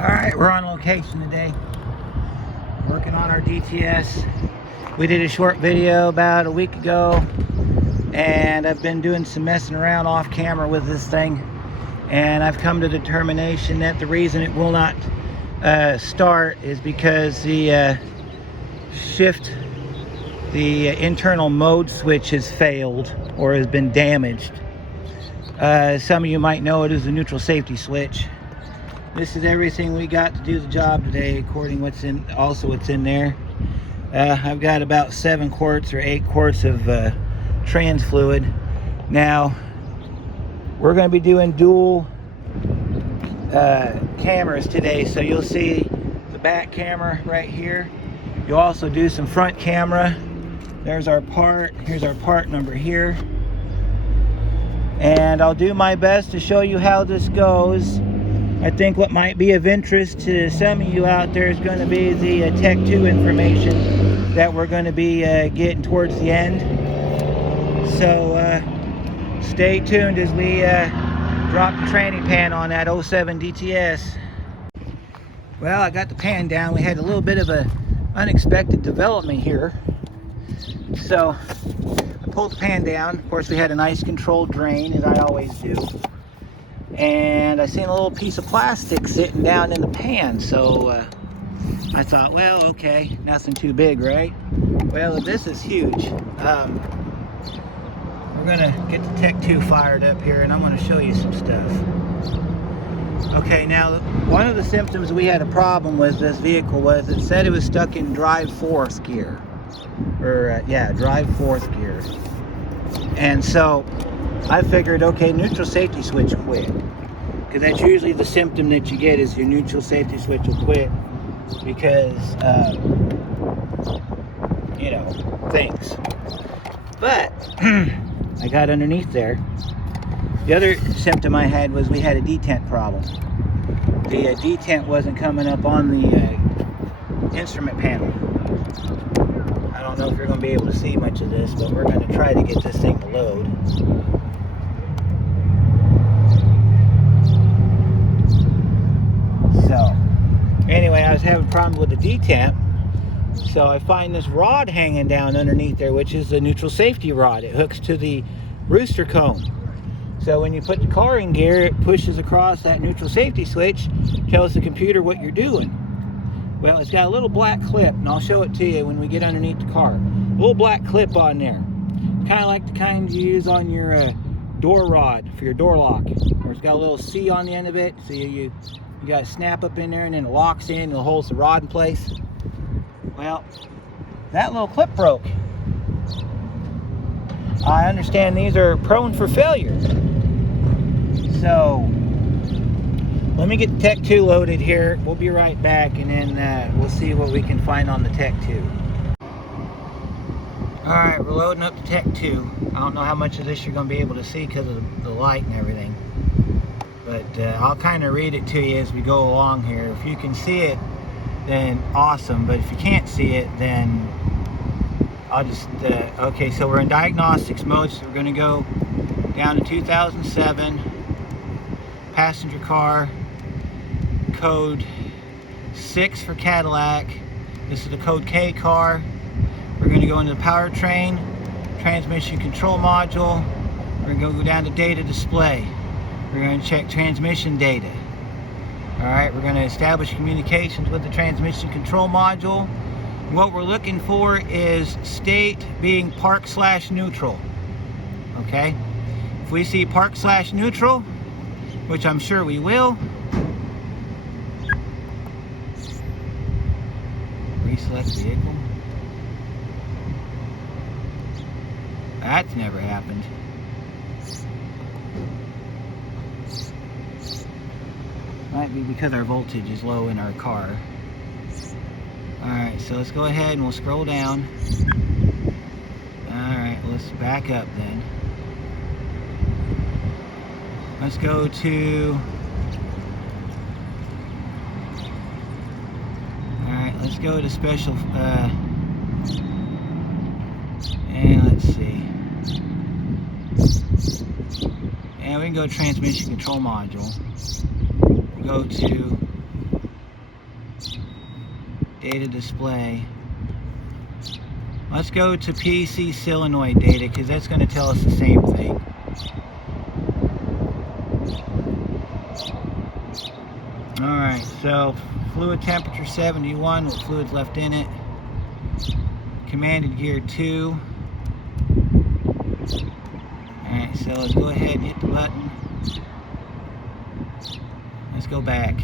Alright, we're on location today, working on our DTS. We did a short video about a week ago, and I've been doing some messing around off camera with this thing, and I've come to the determination that the reason it will not start is because the internal mode switch has failed or has been damaged. Some of you might know it is the neutral safety switch. This is everything we got to do the job today, according what's in there. I've got about 7 quarts or 8 quarts of trans fluid. Now we're going to be doing dual cameras today, so you'll see the back camera right here. You'll also do some front camera. There's our part. Here's our part number here, and I'll do my best to show you how this goes. I think what might be of interest to some of you out there is going to be the Tech 2 information that we're going to be getting towards the end. So stay tuned as we drop the tranny pan on that 07 DTS. Well, I got the pan down. We had a little bit of an unexpected development here. So I pulled the pan down. Of course, we had a nice controlled drain, as I always do. And I seen a little piece of plastic sitting down in the pan, so I thought, well, okay, nothing too big, right? Well, this is huge. We're gonna get the Tech 2 fired up here, and I'm gonna show you some stuff. Okay, now one of the symptoms we had a problem with this vehicle was it said it was stuck in drive 4th gear, or drive 4th gear. And so I figured, okay, neutral safety switch quit, because that's usually the symptom that you get, is your neutral safety switch will quit because things. But I got underneath there. The other symptom I had was we had a detent problem. The detent wasn't coming up on the instrument panel. I don't know if you're going to be able to see much of this, but we're going to try to get this thing to load. So, anyway, I was having problems with the detent, so I find this rod hanging down underneath there, which is the neutral safety rod. It hooks to the rooster cone. So when you put the car in gear, it pushes across that neutral safety switch, tells the computer what you're doing. Well, it's got a little black clip, and I'll show it to you when we get underneath the car. A little black clip on there. Kind of like the kind you use on your door rod for your door lock. Where it's got a little C on the end of it, so you got to snap up in there, and then it locks in and it holds the rod in place. Well, that little clip broke. I understand these are prone for failure. So let me get the Tech 2 loaded here. We'll be right back, and then we'll see what we can find on the Tech 2. Alright, we're loading up the Tech 2. I don't know how much of this you're going to be able to see because of the light and everything. But I'll kind of read it to you as we go along here. If you can see it, then awesome. But if you can't see it, then I'll just... okay, so we're in diagnostics mode, so we're going to go down to 2007. Passenger car. Code 6 for Cadillac. This is the code K car. We're going to go into the powertrain, transmission control module. We're going to go down to data display. We're going to check transmission data. Alright, we're going to establish communications with the transmission control module. What we're looking for is state being park/neutral. Okay? If we see park/neutral, which I'm sure we will, reselect vehicle. That's never happened. Might be because our voltage is low in our car. Alright, so let's go ahead and we'll scroll down. Alright, let's back up then. Let's go to... Alright, let's go to special... and let's see. And we can go to transmission control module. Go to Data display. Let's go to PC solenoid data because that's going to tell us the same thing. Alright, so fluid temperature 71 with fluids left in it. Commanded gear 2. Alright, so let's go ahead and hit the button. Let's go back.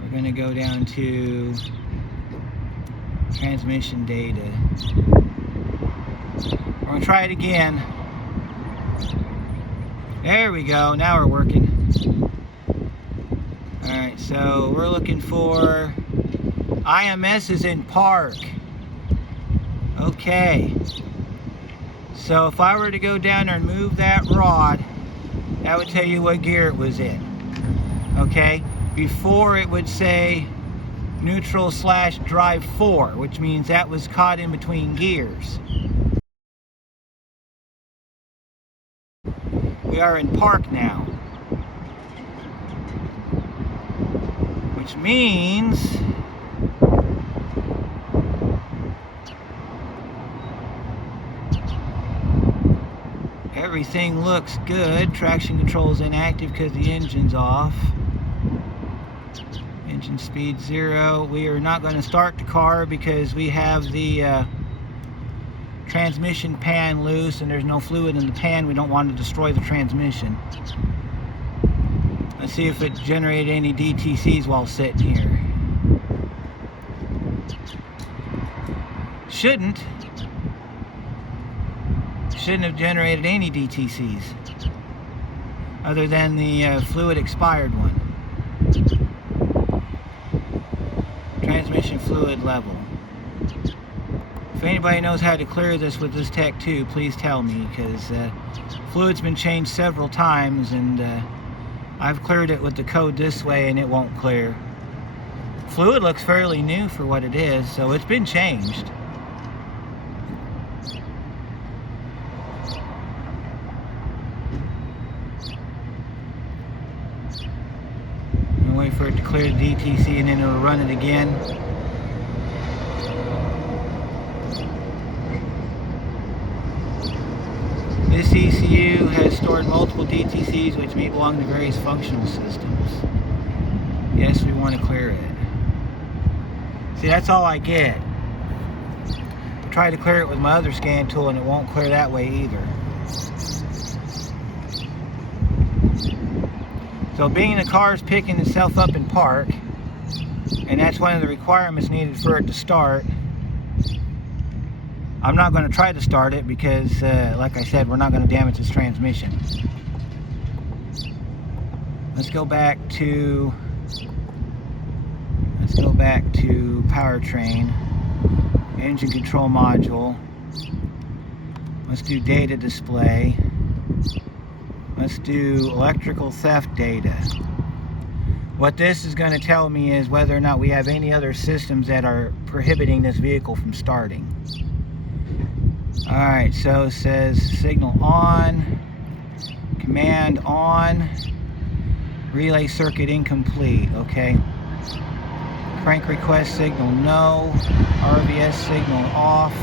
We're going to go down to transmission data. We're going to try it again. There we go, now we're working. Alright, so we're looking for IMS is in park. Okay. So if I were to go down there and move that rod, that would tell you what gear it was in. Okay? Before it would say neutral / drive 4, which means that was caught in between gears. We are in park now, which means everything looks good. Traction control is inactive because the engine's off. Engine speed 0. We are not going to start the car because we have the transmission pan loose and there's no fluid in the pan. We don't want to destroy the transmission. Let's see if it generated any DTCs while sitting here. Shouldn't have generated any DTCs other than the fluid expired one. Transmission fluid level. If anybody knows how to clear this with this Tech 2, please tell me, because fluid's been changed several times and I've cleared it with the code this way and it won't clear. Fluid looks fairly new for what it is, so it's been changed. I'll wait for it to clear the DTC and then it'll run it again. This ECU has stored multiple DTCs which may belong to various functional systems. Yes, we want to clear it. See, that's all I get. I tried to clear it with my other scan tool and it won't clear that way either. So being the car is picking itself up in park, and that's one of the requirements needed for it to start, I'm not going to try to start it because, like I said, we're not going to damage this transmission. Let's go back to powertrain, engine control module. Let's do data display. Let's do electrical theft data. What this is going to tell me is whether or not we have any other systems that are prohibiting this vehicle from starting. Alright, so it says signal on, command on, relay circuit incomplete. Okay. Crank request signal no, RVS signal off.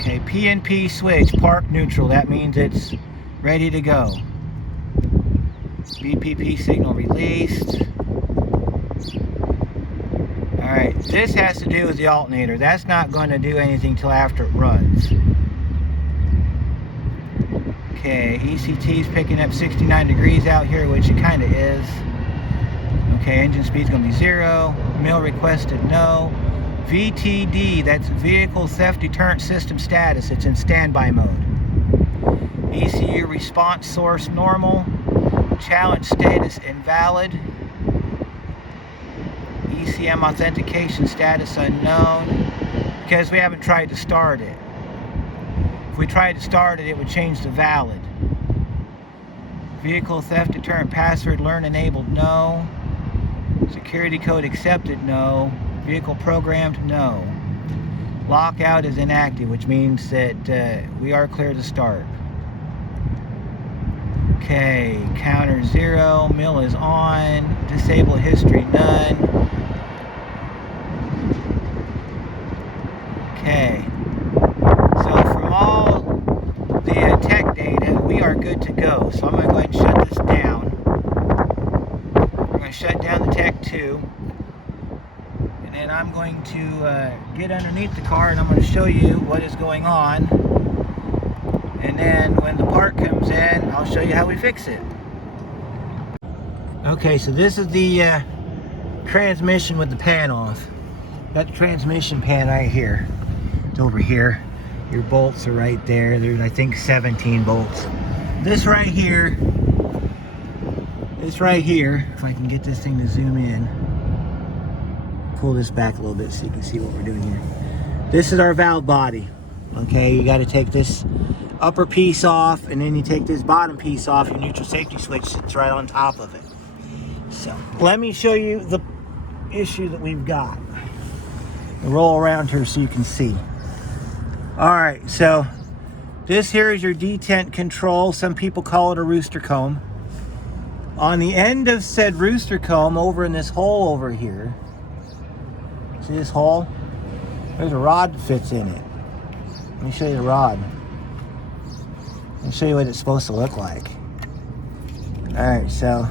Okay, PNP switch, park neutral, that means it's ready to go. BPP signal released. Alright, this has to do with the alternator. That's not going to do anything till after it runs. Okay, ECT's picking up 69 degrees out here, which it kind of is. Okay, engine speed's going to be 0. MIL requested no. VTD, that's Vehicle Theft Deterrent System status. It's in standby mode. ECU response source normal. Challenge status invalid. ECM authentication status unknown, because we haven't tried to start it. If we tried to start it, it would change to valid. Vehicle theft deterrent password learn enabled no. Security code accepted no. Vehicle programmed no. Lockout is inactive, which means that we are clear to start. Okay, counter 0, mill is on, disable history none. Okay, so from all the tech data, we are good to go. So I'm going to go ahead and shut this down. We're going to shut down the Tech 2. And then I'm going to get underneath the car and I'm going to show you what is going on. And then when the part comes in, I'll show you how we fix it. Okay, so this is the transmission with the pan off. Got the transmission pan right here. It's over here. Your bolts are right there. There's, I think, 17 bolts. This right here, if I can get this thing to zoom in. Pull this back a little bit so you can see what we're doing here. This is our valve body. Okay, you got to take this upper piece off, and then you take this bottom piece off. Your neutral safety switch sits right on top of it. So let me show you the issue that we've got. I'll roll around here so you can see. All right, so this here is your detent control. Some people call it a rooster comb. On the end of said rooster comb, over in this hole over here, see this hole? There's a rod that fits in it. Let me show you the rod. Let me show you what it's supposed to look like. All right, so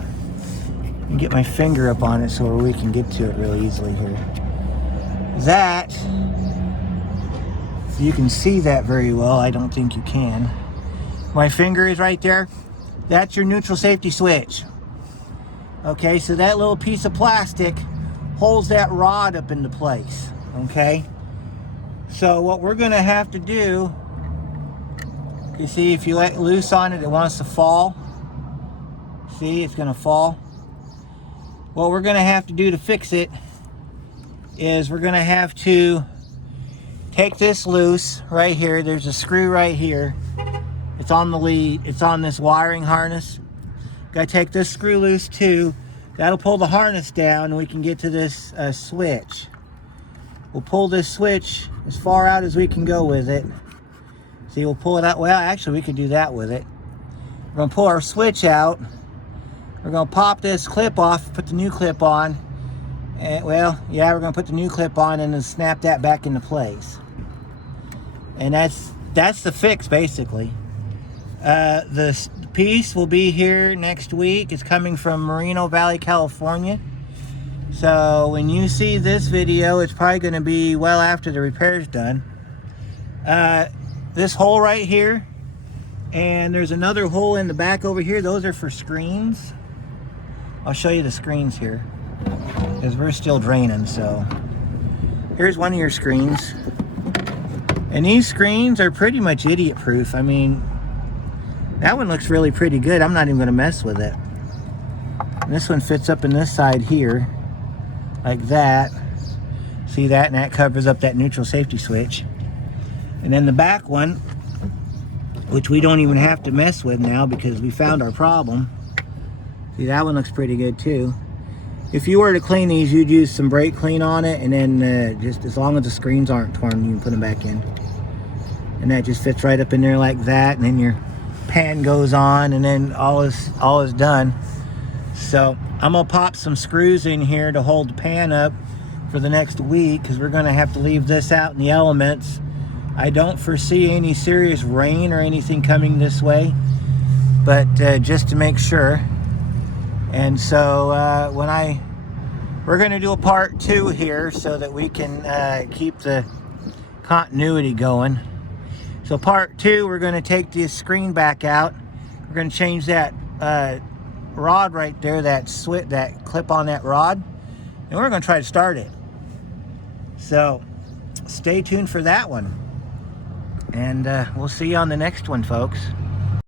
let me get my finger up on it so we can get to it really easily here. That, if you can see that very well, I don't think you can. My finger is right there. That's your neutral safety switch. Okay, so that little piece of plastic holds that rod up into place. Okay, so what we're gonna have to do, you see, if you let loose on it, it wants to fall. See, it's gonna fall. What we're gonna have to do to fix it is we're gonna have to take this loose right here. There's a screw right here. It's on the lead. It's on this wiring harness. Gotta take this screw loose too. That'll pull the harness down and we can get to this switch. We'll pull this switch as far out as we can go with it. See, we'll pull it out. Well, actually, we could do that with it. We're gonna pull our switch out. We're gonna pop this clip off, put the new clip on. And, well, yeah, we're gonna put the new clip on and then snap that back into place. And that's the fix, basically. The piece will be here next week. It's coming from Moreno Valley, California. So when you see this video, it's probably going to be well after the repair's done. This hole right here, and there's another hole in the back over here. Those are for screens. I'll show you the screens here, because we're still draining. So here's one of your screens. And these screens are pretty much idiot proof. I mean, that one looks really pretty good. I'm not even going to mess with it. And this one fits up in this side here, like that. See that? And that covers up that neutral safety switch. And then the back one, which we don't even have to mess with now because we found our problem. See, that one looks pretty good too. If you were to clean these, you'd use some brake clean on it, and then just as long as the screens aren't torn, you can put them back in. And that just fits right up in there like that, and then your pan goes on, and then all is done. So I'm gonna pop some screws in here to hold the pan up for the next week, because we're gonna have to leave this out in the elements. I don't foresee any serious rain or anything coming this way, but just to make sure. And so we're gonna do a part 2 here so that we can keep the continuity going. So part 2, we're gonna take this screen back out. We're gonna change that rod right there, that clip on that rod, and we're gonna try to start it. So stay tuned for that one. And we'll see you on the next one, folks.